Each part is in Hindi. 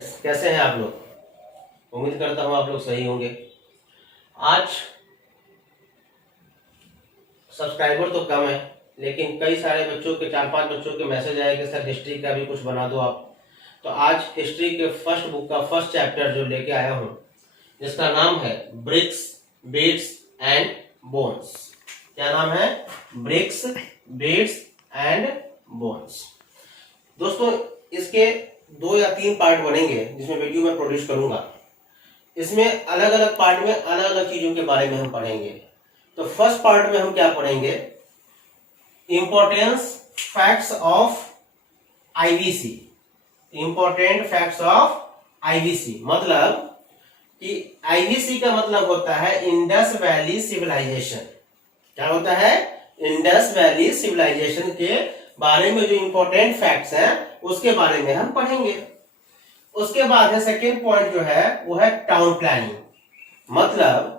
कैसे हैं आप लोग? उम्मीद करता हूं आप लोग सही होंगे। आज सब्सक्राइबर तो कम है, लेकिन कई सारे बच्चों के 4-5 बच्चों के मैसेज आए कि सर हिस्ट्री का भी कुछ बना दो आप। तो आज हिस्ट्री के फर्स्ट बुक का फर्स्ट चैप्टर जो लेके आया हूं, जिसका नाम है ब्रिक्स, बीट्स एंड बोन्स। क्या नाम है? Bricks, beads and bones. दोस्तों, इसके 2 या 3 पार्ट बनेंगे जिसमें वीडियो में प्रोड्यूस करूंगा। इसमें अलग अलग पार्ट में अलग अलग चीजों के बारे में हम पढ़ेंगे। तो फर्स्ट पार्ट में हम क्या पढ़ेंगे? Importance facts of IVC. Important facts of IVC मतलब कि आईवीसी का मतलब होता है इंडस वैली सिविलाइजेशन। क्या होता है? इंडस वैली सिविलाइजेशन के बारे में जो इंपॉर्टेंट फैक्ट्स हैं उसके बारे में हम पढ़ेंगे। उसके बाद है सेकेंड पॉइंट जो है वो है टाउन प्लानिंग, मतलब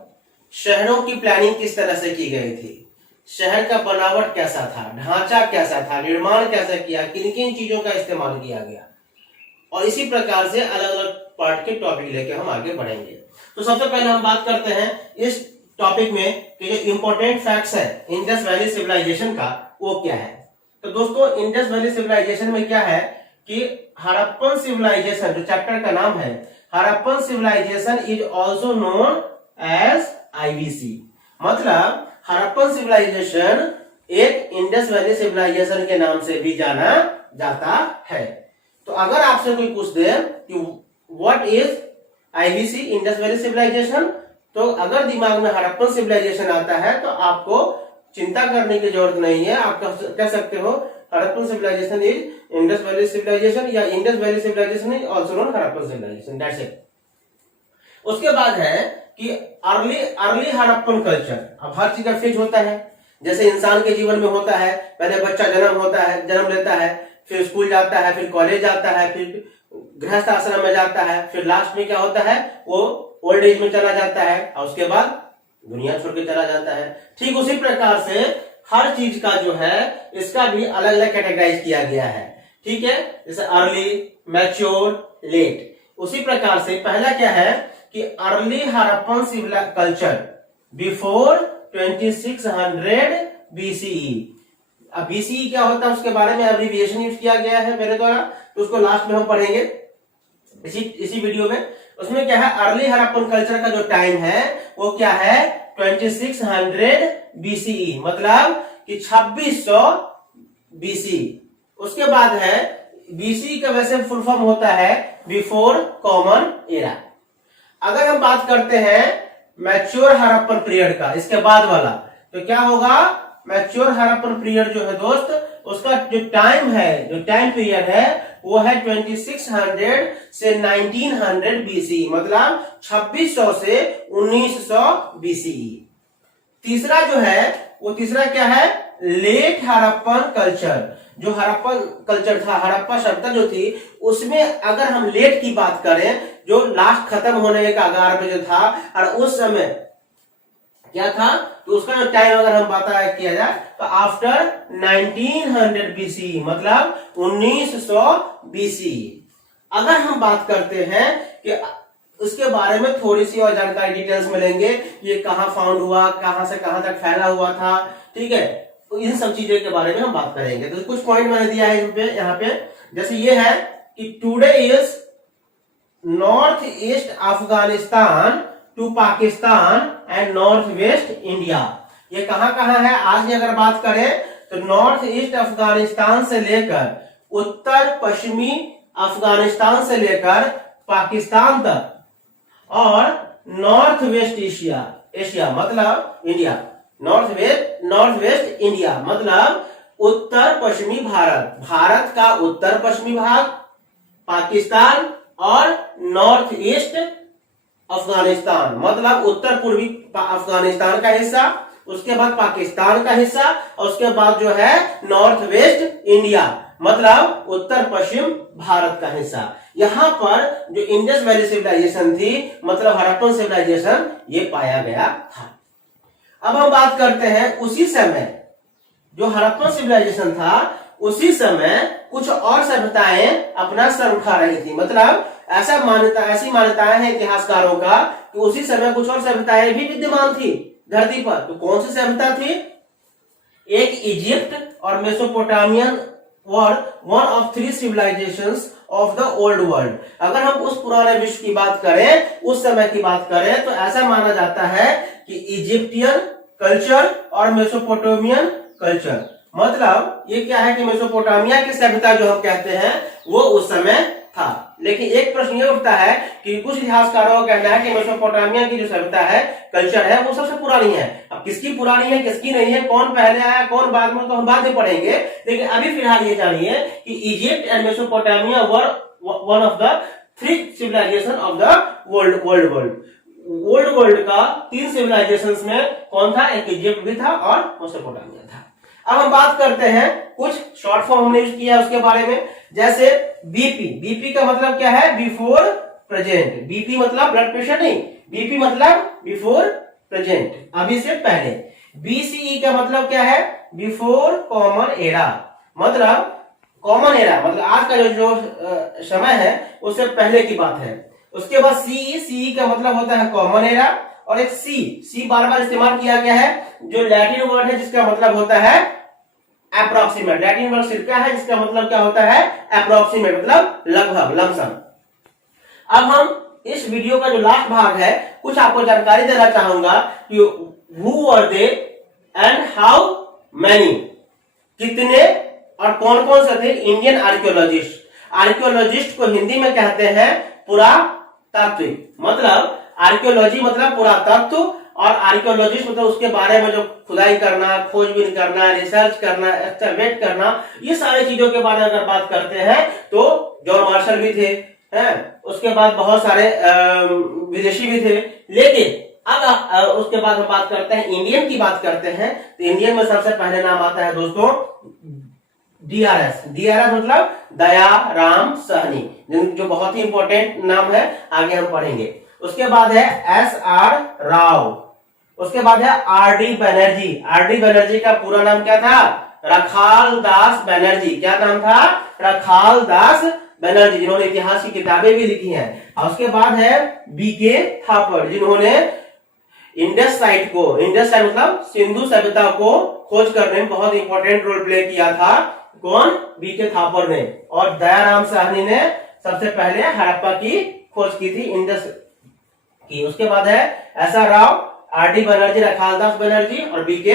शहरों की प्लानिंग किस तरह से की गई थी, शहर का बनावट कैसा था, ढांचा कैसा था, निर्माण कैसा किया, किन किन चीजों का इस्तेमाल किया गया। और इसी प्रकार से अलग अलग पार्ट के टॉपिक लेके हम आगे बढ़ेंगे। तो सबसे पहले हम बात करते हैं इस टॉपिक में कि जो इंपॉर्टेंट फैक्ट्स है इंडस वैली सिविलाइजेशन का, वो क्या है। तो दोस्तों, इंडस वैली सिविलाइजेशन में क्या है कि हड़प्पन सिविलाइजेशन, जो चैप्टर का नाम है, Harappan civilisation is also known as IVC. मतलब हड़प्पन सिविलाइजेशन एक इंडस वैली सिविलाइजेशन के नाम से भी जाना जाता है। तो अगर आपसे कोई पूछ दे कि what is IVC, Indus valley civilisation, तो अगर दिमाग में हड़प्पन सिविलाइजेशन आता है तो आपको चिंता करने की जरूरत नहीं है। आप कह सकते हो Harappan civilisation is Indus valley civilization, या Indus valley civilization is also known Harappan civilization. That's it. उसके बाद है कि अर्ली हड़प्पन कल्चर। अब हर चीज का फेज होता है, जैसे इंसान के जीवन में होता है। पहले बच्चा जन्म लेता है, फिर स्कूल जाता है, फिर कॉलेज जाता है, फिर गृहस्थ आश्रम में जाता है, फिर लास्ट में क्या होता है, वो ओल्ड एज में चला जाता है, और उसके बाद दुनिया छोड़ के चला जाता है। ठीक उसी प्रकार से हर चीज का जो है इसका भी अलग अलग कैटेगराइज किया गया है। ठीक है, जैसे अर्ली, मैच्योर, लेट। उसी प्रकार से पहला क्या है कि early Harappan culture before 2600 BCE. अब बीसीई क्या होता है उसके बारे में एब्रिविएशन यूज किया गया है मेरे द्वारा, तो उसको लास्ट में हम पढ़ेंगे इसी वीडियो में। उसमें क्या है, अर्ली हड़प्पन कल्चर का जो टाइम है वो क्या है, 2600 बीसीई, मतलब कि 2600 बीसी। उसके बाद है बीसी का वैसे फुल फॉर्म होता है बिफोर कॉमन एरा। अगर हम बात करते हैं मैच्योर हड़प्पन पीरियड का, इसके बाद वाला, तो क्या होगा, मैच्योर हड़प्पन पीरियड जो है दोस्त, उसका जो टाइम है, जो टाइम पीरियड है वो है 2600 से 1900 बीसी, मतलब 2600 से 1900 बीसीई। तीसरा जो है वो तीसरा क्या है, लेट हड़प्पन कल्चर। जो हड़प्पन कल्चर था, हड़प्पा सभ्यता जो थी, उसमें अगर हम लेट की बात करें, जो लास्ट खत्म होने के कगार पे जो था, और उस समय क्या था, तो उसका जो टाइम अगर हम बात किया जाए तो आफ्टर 1900 बीसी, मतलब 1900 बीसी। अगर हम बात करते हैं कि उसके बारे में थोड़ी सी और जानकारी डिटेल्स में लेंगे, ये कहां फाउंड हुआ, कहां से कहां तक फैला हुआ था, ठीक है, तो इन सब चीजों के बारे में हम बात करेंगे। तो कुछ पॉइंट मैंने दिया है यहाँ पे, जैसे ये है कि today is north east Afghanistan to Pakistan and north west India. ये कहां है आज की अगर बात करें तो नॉर्थ ईस्ट अफगानिस्तान से लेकर उत्तर पश्चिमी अफगानिस्तान से लेकर पाकिस्तान तक, और नॉर्थ वेस्ट एशिया मतलब इंडिया, नॉर्थ वेस्ट इंडिया मतलब उत्तर पश्चिमी भारत का उत्तर पश्चिमी भाग, पाकिस्तान, और नॉर्थ ईस्ट अफगानिस्तान मतलब उत्तर पूर्वी अफगानिस्तान का हिस्सा, उसके बाद पाकिस्तान का हिस्सा, और उसके बाद जो है नॉर्थ वेस्ट इंडिया मतलब उत्तर पश्चिम भारत का हिस्सा। यहां पर जो इंडस वैली सिविलाइजेशन थी, मतलब हड़प्पन सिविलाइजेशन, ये पाया गया था। अब हम बात करते हैं उसी समय जो हड़प्पन सिविलाइजेशन था उसी समय कुछ और सभ्यताएं अपना सर उठा रही थी। मतलब ऐसी मान्यताएं हैं इतिहासकारों का कि उसी समय कुछ और सभ्यताएं भी विद्यमान थी धरती पर। तो कौन सी सभ्यता थी? एक इजिप्ट और Mesopotamian were one of 3 civilisations of the old world. अगर हम उस पुराने विश्व की बात करें, उस समय की बात करें, तो ऐसा माना जाता है कि इजिप्टियन कल्चर और मेसोपोटामियन कल्चर, मतलब ये क्या है कि मेसोपोटामिया की सभ्यता जो हम कहते हैं वो उस समय था। लेकिन एक प्रश्न ये उठता है कि कुछ इतिहासकारों का कहना है कि मेसोपोटामिया की जो सभ्यता है, कल्चर है, वो सबसे पुरानी है। अब किसकी पुरानी है किसकी नहीं है, कौन पहले आया कौन बाद में, तो हम बाद में पढ़ेंगे। लेकिन अभी फिलहाल ये जानिए कि Egypt and Mesopotamia were one of the 3 civilisation of the old world का 3 सिविलाइजेशन में कौन था? एक इजिप्ट भी था और मेसोपोटामिया था। अब हम बात करते हैं, कुछ शॉर्ट फॉर्म हमने यूज किया उसके बारे में, जैसे बीपी। बीपी का मतलब क्या है? Before present. बीपी मतलब ब्लड प्रेशर नहीं, बीपी मतलब बिफोर प्रेजेंट, अभी से पहले। बीसीई का मतलब क्या है? बिफोर कॉमन एरा, मतलब कॉमन एरा मतलब आज का जो समय है उससे पहले की बात है। उसके बाद सीई का मतलब होता है कॉमन एरा, और एक सी बार बार इस्तेमाल किया गया है, जो लैटिन वर्ड है जिसका मतलब होता है अप्रोक्सीमेट। लैटिन वर्ड सिर्फ क्या है जिसका मतलब क्या होता है? अप्रोक्सीमेट, मतलब लगभग, लमसम। अब हम इस वीडियो का जो लास्ट भाग है, कुछ आपको जानकारी देना चाहूंगा कि who were they and how many, कितने और कौन कौन से थे इंडियन आर्कियोलॉजिस्ट। आर्कियोलॉजिस्ट को हिंदी में कहते हैं पुरातात्विक, मतलब आर्कियोलॉजी मतलब पुरातत्व, और आर्कियोलॉजिस्ट मतलब उसके बारे में जो खुदाई करना, खोजबीन करना, रिसर्च करना, एक्सकैवेट करना, ये सारी चीजों के बारे में अगर बात करते हैं तो जॉन मार्शल भी थे, हैं, उसके बाद बहुत सारे विदेशी भी थे। लेकिन अब उसके बाद हम बात करते हैं इंडियन की बात करते हैं, तो इंडियन में सबसे पहले नाम आता है दोस्तों डीआरएस। डीआरएस मतलब दया राम सहनी, जो बहुत ही इंपॉर्टेंट नाम है, आगे हम पढ़ेंगे। उसके बाद है एसआर राव, उसके बाद है आरडी बनर्जी। आरडी बनर्जी का पूरा नाम क्या था? रखाल दास बनर्जी। क्या नाम था? रखाल दास बनर्जी, जिन्होंने इतिहास की किताबें भी लिखी हैं। और उसके बाद है बीके थापर, जिन्होंने इंडस साइट को, इंडस साइट मतलब सिंधु सभ्यता को खोज करने में बहुत इंपॉर्टेंट रोल प्ले किया था। कौन? बीके थापर ने। और दयाराम साहनी ने सबसे पहले हड़प्पा की खोज की थी, इंडस की। उसके बाद है एसआर राव, आरडी बनर्जी, रखालदास बनर्जी और बीके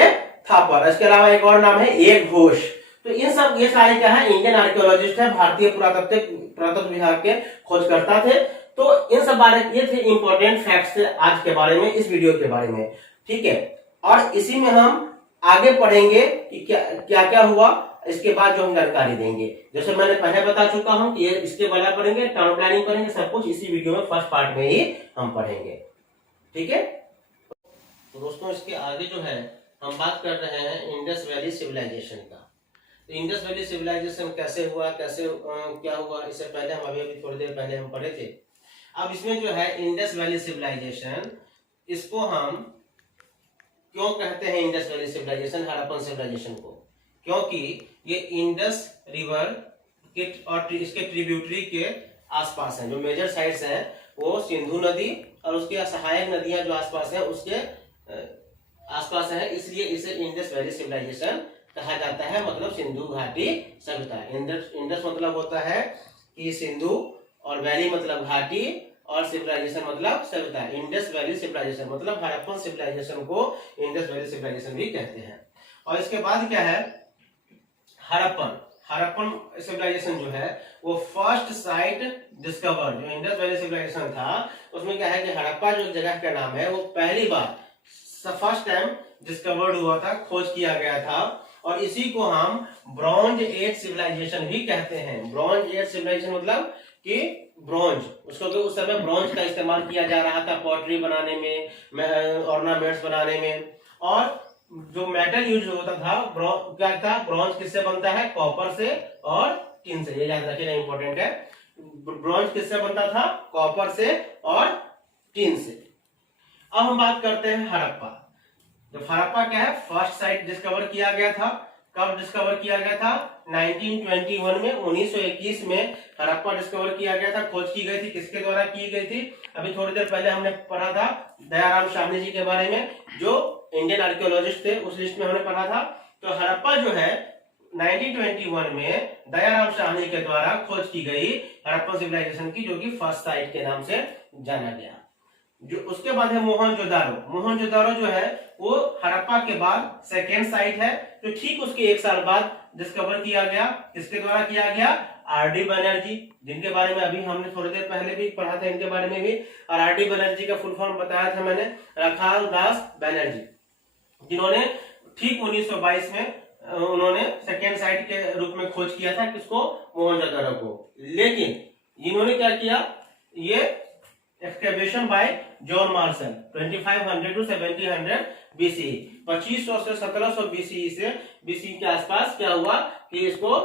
थापर। इसके अलावा एक और नाम है ए घोष। तो इन सब ये सारे क्या है? इंडियन आर्कियोलॉजिस्ट है, भारतीय पुरातत्व विभाग के खोजकर्ता थे। तो इन सब बारे ये थे इंपॉर्टेंट फैक्ट्स आज के बारे में, इस वीडियो के बारे में, ठीक है। और इसी में हम आगे पढ़ेंगे कि क्या क्या हुआ, इसके बाद जो हम जानकारी देंगे। जैसे मैंने पहले बता चुका हूं कि ये इसके बारे में पढ़ेंगे, टाउन प्लानिंग पढ़ेंगे, सब कुछ इसी वीडियो में फर्स्ट पार्ट में ही हम पढ़ेंगे, ठीक है। तो दोस्तों इसके आगे जो है हम बात कर रहे हैं इंडस वैली सिविलाइजेशन का। तो इंडस वैली सिविलाइजेशन कैसे हुआ, कैसे क्या हुआ, इससे पहले हम अभी थोड़ी देर पहले हम पढ़े थे। अब इसमें जो है इंडस वैली सिविलाइजेशन, इसको हम क्यों कहते हैं Indus valley civilisation, Harappan civilisation को? क्योंकि ये इंडस रिवर के और इसके ट्रिब्यूटरी के आसपास हैं। जो मेजर साइट्स हैं वो सिंधु नदी और उसके सहायक नदियां जो आसपास हैं उसके आसपास है, इसलिए इसे इंडस वैली सिविलाइजेशन कहा जाता है, मतलब सिंधु घाटी सभ्यता। इंडस मतलब होता है कि सिंधु, और वैली मतलब घाटी, और सिविलाइजेशन मतलब सभ्यता। इंडस वैली सिविलाइजेशन मतलब हड़प्पन सिविलाइजेशन को इंडस वैली सिविलाइजेशन भी कहते हैं। और इसके बाद क्या है? हड़प्पन सिविलाइजेशन जो है वो फर्स्ट साइट डिस्कवर्ड। जो इंडस वैली सिविलाइजेशन था उसमें क्या है कि हड़प्पा जो जगह का नाम है वो पहली बार फर्स्ट टाइम डिस्कवर्ड हुआ था, खोज किया गया था। और इसी को हम ब्रॉन्ज एज सिविलाइजेशन भी कहते हैं। ब्रॉन्ज एज सिविलाइजेशन मतलब कि ब्रॉन्ज, उसको तो उस समय ब्रॉन्ज का इस्तेमाल किया जा रहा था पॉटरी बनाने में, ऑर्नामेंट्स बनाने में। और जो मेटल यूज होता था क्या था? ब्रॉन्ज किससे बनता है? कॉपर से और टिन से, ये याद रखिएगा, इंपॉर्टेंट है। ब्रॉन्ज किससे बनता था? कॉपर से और टिन से। अब हम बात करते हैं हड़प्पा। तो हड़प्पा क्या है? फर्स्ट साइट डिस्कवर किया गया था कब डिस्कवर किया गया था? 1921 में, 1921 में हड़प्पा डिस्कवर किया गया था। खोज की गई थी, किसके द्वारा की गई थी? अभी थोड़ी देर पहले हमने पढ़ा था दयाराम साहनी जी के बारे में, जो इंडियन आर्कियोलॉजिस्ट थे, उस लिस्ट में हमने पढ़ा था। तो हड़प्पा जो है 1921 में दयाराम साहनी के द्वारा खोज की गई हड़प्पन सिविलाइजेशन की, जो कि फर्स्ट साइट के नाम से जाना गया। जो उसके बाद है मोहनजोदारो। मोहनजोदारो जो है वो हड़प्पा के बाद सेकेंड साइट है, जो ठीक उसके एक साल बाद डिस्कवर किया गया। किसके द्वारा किया गया? आर.डी. बनर्जी, जिनके बारे में अभी हमने थोड़ी देर पहले भी पढ़ा था, इनके बारे में भी। और आर.डी. बनर्जी का फुल फॉर्म बताया था मैंने, रखाल दास बनर्जी, जिन्होंने ठीक 1922 में उन्होंने सेकेंड साइट के रूप में खोज किया था। किसको? मोहनजोदारो को। लेकिन इन्होंने क्या किया? ये excavation by John Marshall 2500 to 1700 BC, 2500 से 1700 बीसी से बीसी के आसपास क्या हुआ कि इसको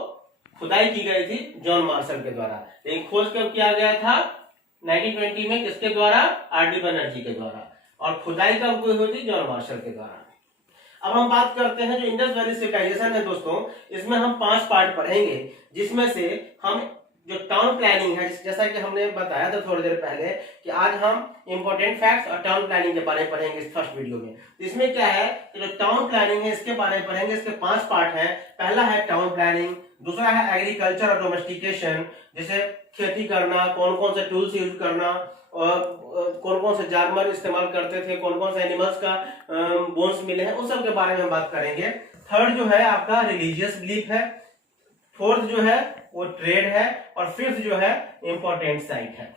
खुदाई की गई थी जॉन मार्शल के द्वारा। लेकिन खोज कब किया गया था? 1920 में। किसके द्वारा? आर.डी. बनर्जी के द्वारा। और खुदाई कब हुई थी? जॉन मार्शल के द्वारा। अब हम बात करते हैं जो इंडस वैली सिविलाइजेशन है दोस्तों, इसमें हम 5 पार्ट पढ़ेंगे, जिसमें से हम जो टाउन प्लानिंग है, जैसा कि हमने बताया था थोड़ी देर पहले कि आज हम इंपॉर्टेंट फैक्ट्स और टाउन प्लानिंग के बारे में पढ़ेंगे इस फर्स्ट वीडियो में। इसमें क्या है कि जो टाउन प्लानिंग है इसके बारे में पढ़ेंगे। इसके 5 पार्ट हैं। पहला है टाउन प्लानिंग, दूसरा है एग्रीकल्चर और डोमेस्टिकेशन, जैसे खेती करना, कौन कौन से टूल्स यूज करना, और कौन कौन से जानवर इस्तेमाल करते थे, कौन कौन से एनिमल्स का बोन्स मिले हैं, उन सब के बारे में हम बात करेंगे। थर्ड जो है आपका रिलीजियस बिलीफ है, फोर्थ जो है वो ट्रेड है, और फिफ्थ जो है इंपॉर्टेंट साइट है।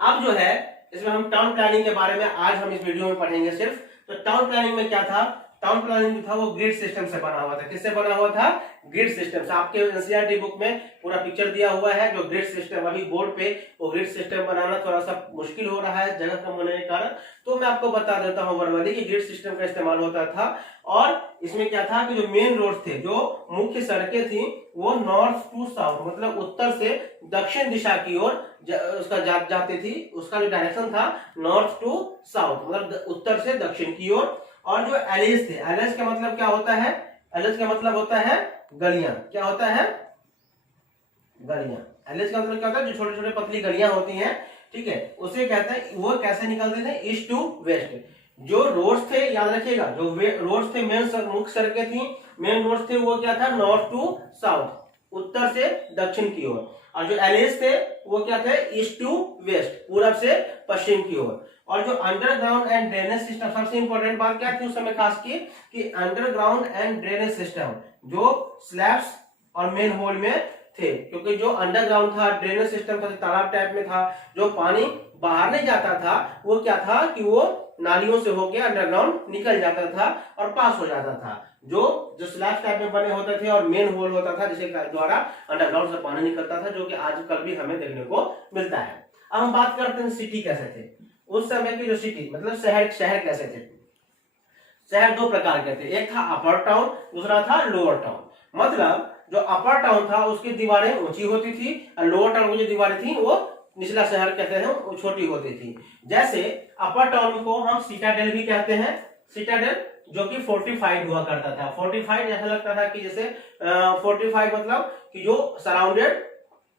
अब जो है इसमें हम टाउन प्लानिंग के बारे में आज हम इस वीडियो में पढ़ेंगे सिर्फ। तो टाउन प्लानिंग में क्या था? टाउन प्लानिंग जो था वो ग्रिड सिस्टम से बना हुआ था। किससे बना हुआ था? ग्रिड सिस्टम से। आपके एनसीईआरटी बुक में पूरा पिक्चर दिया हुआ है जो ग्रिड सिस्टम, अभी बोर्ड पे वो ग्रिड सिस्टम बनाना थोड़ा सा मुश्किल हो रहा है जगह कम होने के कारण, तो मैं आपको बता देता हूँ वर्बली कि ग्रिड सिस्टम का इस्तेमाल होता था। और इसमें क्या था कि जो मेन रोड थे, जो मुख्य सड़कें थी, वो नॉर्थ टू साउथ, मतलब उत्तर से दक्षिण दिशा की ओर उसका जाती थी। उसका जो डायरेक्शन था नॉर्थ टू साउथ, मतलब उत्तर से दक्षिण की ओर। और जो एलिज थे, एलिज का मतलब क्या होता है? एलिज का मतलब होता है गलियां। क्या होता है? गलियां। एलिज का मतलब क्या होता है? जो छोटे छोटे पतली गलियां होती हैं, ठीक है, उसे कहते हैं। वो कैसे निकलते थे? East to west. जो रोड्स थे, याद रखिएगा, जो रोड्स थे, मेन मुख्य सड़कें थी, मेन रोड्स थे, वो क्या था? नॉर्थ टू साउथ, उत्तर से दक्षिण की ओर। और जो एलिज थे वो क्या थे? ईस्ट टू वेस्ट, पूरब से पश्चिम की ओर। और जो अंडरग्राउंड एंड ड्रेनेज सिस्टम, सबसे इंपॉर्टेंट बात क्या थी उस समय खास की कि अंडरग्राउंड एंड ड्रेनेज सिस्टम जो स्लैब्स और मेन होल में थे, क्योंकि जो अंडरग्राउंड था, ड्रेनेज सिस्टम था, तालाब टाइप में था, जो पानी बाहर नहीं जाता था, वो क्या था कि वो नालियों से होकर अंडरग्राउंड निकल जाता था और पास हो जाता था। जो स्लैब टाइप में बने होते थे और मेन होल होता था, जिसके द्वारा अंडरग्राउंड से पानी निकलता था, जो कि आजकल भी हमें देखने को मिलता है। अब हम बात करते हैं सिटी कैसे थे। उस समय की जो सिटी मतलब शहर कैसे थे? शहर 2 प्रकार के थे, एक था अपर टाउन, दूसरा था लोअर टाउन। मतलब जो अपर टाउन था उसकी दीवारें ऊंची होती थी, और लोअर टाउन की जो दीवारें थी वो निचला शहर कहते हैं, वो छोटी होती थी। जैसे अपर टाउन को हम सिटाडेल भी कहते हैं। सिटाडेल जो कि फोर्टिफाइड हुआ करता था। फोर्टिफाइड ऐसा लगता था कि जैसे फोर्टिफाइड मतलब कि जो सराउंडेड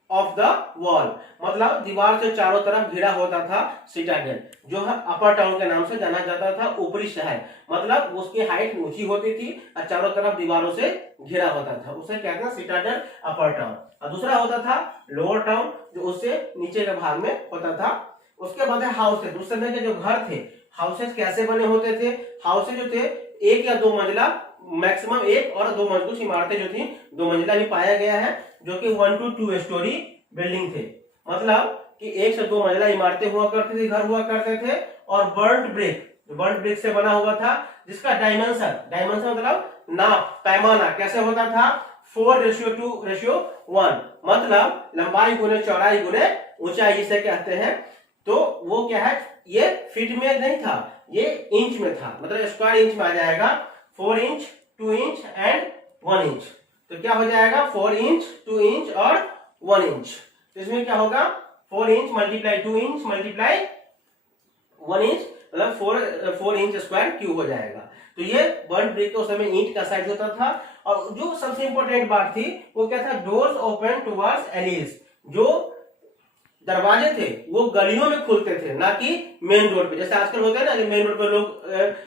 ऑफ द वॉल, मतलब दीवार से चारों तरफ घिरा होता था। सिटाडेल जो है अपर टाउन के नाम से जाना जाता था। ऊपरी शहर मतलब उसकी हाइट ऊंची होती थी और चारों तरफ दीवारों से घिरा होता था, उसे कहते हैं सिटाडेल अपर टाउन। और दूसरा होता था लोअर टाउन, जो उससे नीचे के भाग में होता था। उसके बाद है हाउसेज। उस समय के जो घर थे, हाउसेज कैसे बने होते थे? हाउसेज जो थे 1 या 2 मंजिला, मैक्सिमम 1 और 2 मंजिला, कुछ इमारतें जो थी 2 मंजिला भी पाया गया है, जो कि 1 to 2 स्टोरी बिल्डिंग थे। मतलब कि 1 से 2 मंजिला इमारतें हुआ करती थी, घर हुआ करते थे। और बर्न्ट ब्रिक से बना हुआ था, जिसका डायमेंशन मतलब नाप, पैमाना कैसे होता था? 4:2:1, मतलब लंबाई गुने चौड़ाई गुने ऊंचाई इसे कहते हैं। तो वो क्या है, ये फीट में नहीं था, ये इंच में था, मतलब स्क्वायर इंच में आ जाएगा। 4 इंच, 2 इंच एंड 1 इंच। तो क्या हो जाएगा? 4 इंच, 2 इंच और 1 इंच। तो इसमें क्या होगा? 4 inch multiply 2 inch multiply 1 inch, मतलब 4 इंच स्क्वायर क्यूब हो जाएगा। तो ये बर्न ब्रिक उस समय ईंट का साइज होता था। और जो सबसे इंपॉर्टेंट बात थी वो क्या था, डोर्स ओपन टुवर्ड्स एलीज, जो दरवाजे थे वो गलियों में खुलते थे, ना कि मेन रोड पे। जैसे आजकल होता है ना कि मेन रोड पे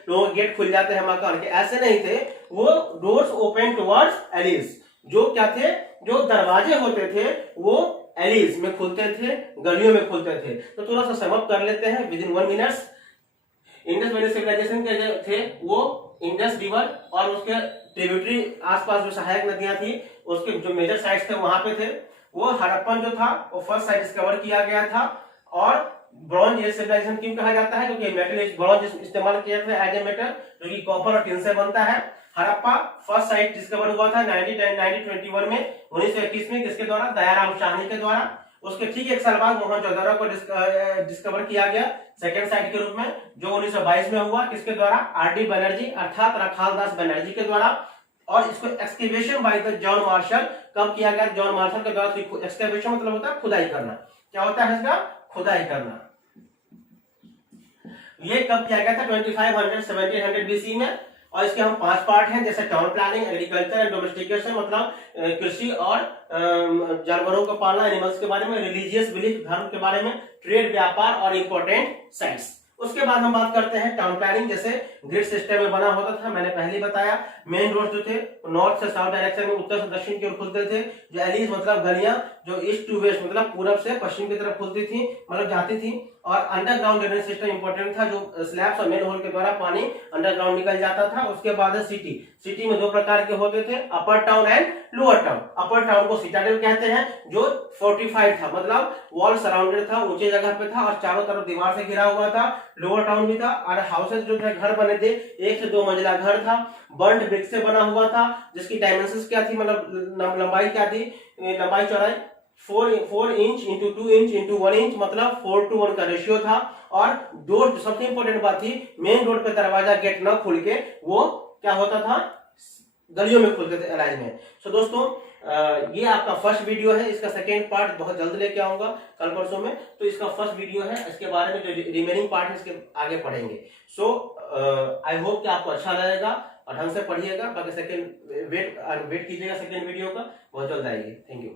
लोगों गेट खुल जाते हैं मकान के, ऐसे नहीं थे। वो डोर्स ओपन टुवर्ड्स एलीज, जो क्या थे, जो दरवाजे होते थे वो एलीज में खुलते थे, गलियों में खुलते थे। तो थोड़ा सा सम अप कर लेते हैं within 1 minute. Indus valley civilisation के जो थे वो इंडस रिवर और उसके ट्रिब्यूटरी आसपास जो सहायक नदियां थी उसके जो मेजर साइट्स थे वहां पे थे। वो हड़प्पन जो था वो फर्स्ट साइट डिस्कवर किया गया था। और ब्रॉन्ज एज सिविलाइजेशन क्यों कहा जाता है, क्योंकि मेटल एज ब्रॉन्ज इस्तेमाल किया था एज ए मेटल, जो कि कॉपर और टिन से बनता है। हड़प्पा फर्स्ट साइट डिस्कवर हुआ था 1921 में, 1921 में, किसके द्वारा, दयाराम शाहनी के द्वारा। उसके ठीक एक साल बाद मोहनजोदड़ो को डिस्कवर किया गया सेकेंड साइट के रूप में, जो 1922 में हुआ, किसके द्वारा, आर.डी. बनर्जी अर्थात रखाल दास बनर्जी के द्वारा। और इसको excavation by the John Marshall कब किया गया, जॉन मार्शल के द्वारा। एक्सकेवेशन मतलब होता है खुदाई करना। क्या होता है इसका, खुदाई करना। ये कब किया गया था, 2500 बीसी में। और इसके हम 5 पार्ट हैं, जैसे town planning, agriculture and domestication, मतलब कृषि और जानवरों को पालना, एनिमल्स के बारे में, रिलीजियस बिलीफ, धर्म के बारे में, ट्रेड, व्यापार और इंपॉर्टेंट साइट्स। उसके बाद हम बात करते हैं टाउन प्लानिंग, जैसे ग्रिड सिस्टम में बना होता था, मैंने पहले ही बताया। मेन रोड जो थे नॉर्थ से साउथ डायरेक्शन में, उत्तर से दक्षिण की ओर खुलते थे। जो एलीज मतलब गलियां, जो ईस्ट टू वेस्ट मतलब पूरब से पश्चिम की तरफ खुलती थी, मतलब जाती थी। और अंडरग्राउंड ड्रेनेज सिस्टम इंपॉर्टेंट था, जो स्लैब्स और मेन होल के द्वारा पानी अंडरग्राउंड निकल जाता था। उसके बाद है सिटी। सिटी में 2 प्रकार के होते थे, upper town and lower town. Upper town को सिटाडेल कहते हैं, जो फोर्टिफाइड था, मतलब वॉल सराउंडेड था, ऊंचे जगह पे था और चारों तरफ दीवार से घिरा हुआ था। लोअर टाउन भी था और हाउसेस जो थे, घर बने थे, 1 से 2 मंजिला घर था, बर्न्ड ब्रिक से बना हुआ था, जिसकी डायमेंशंस क्या थी, मतलब लंबाई क्या थी, लंबाई चौड़ाई 4 inch into 2 inch into 1 inch, मतलब 4:1 का रेशियो था। और डोर, सबसे इंपॉर्टेंट बात थी, मेन रोड पे दरवाजा गेट न खुल के वो क्या होता था, गलियों में खुलते थे एलाइज में। सो दोस्तों ये आपका फर्स्ट वीडियो है, इसका सेकेंड पार्ट बहुत जल्द लेके आऊंगा कल परसों में। तो इसका फर्स्ट वीडियो है, इसके बारे में जो रिमेनिंग पार्ट है इसके आगे पढ़ेंगे। सो आई होप कि आपको अच्छा लगेगा और ढंग से पढ़िएगा। बाकी सेकेंड वेट कीजिएगा, सेकेंड वीडियो का बहुत जल्द आएगी। Thank you.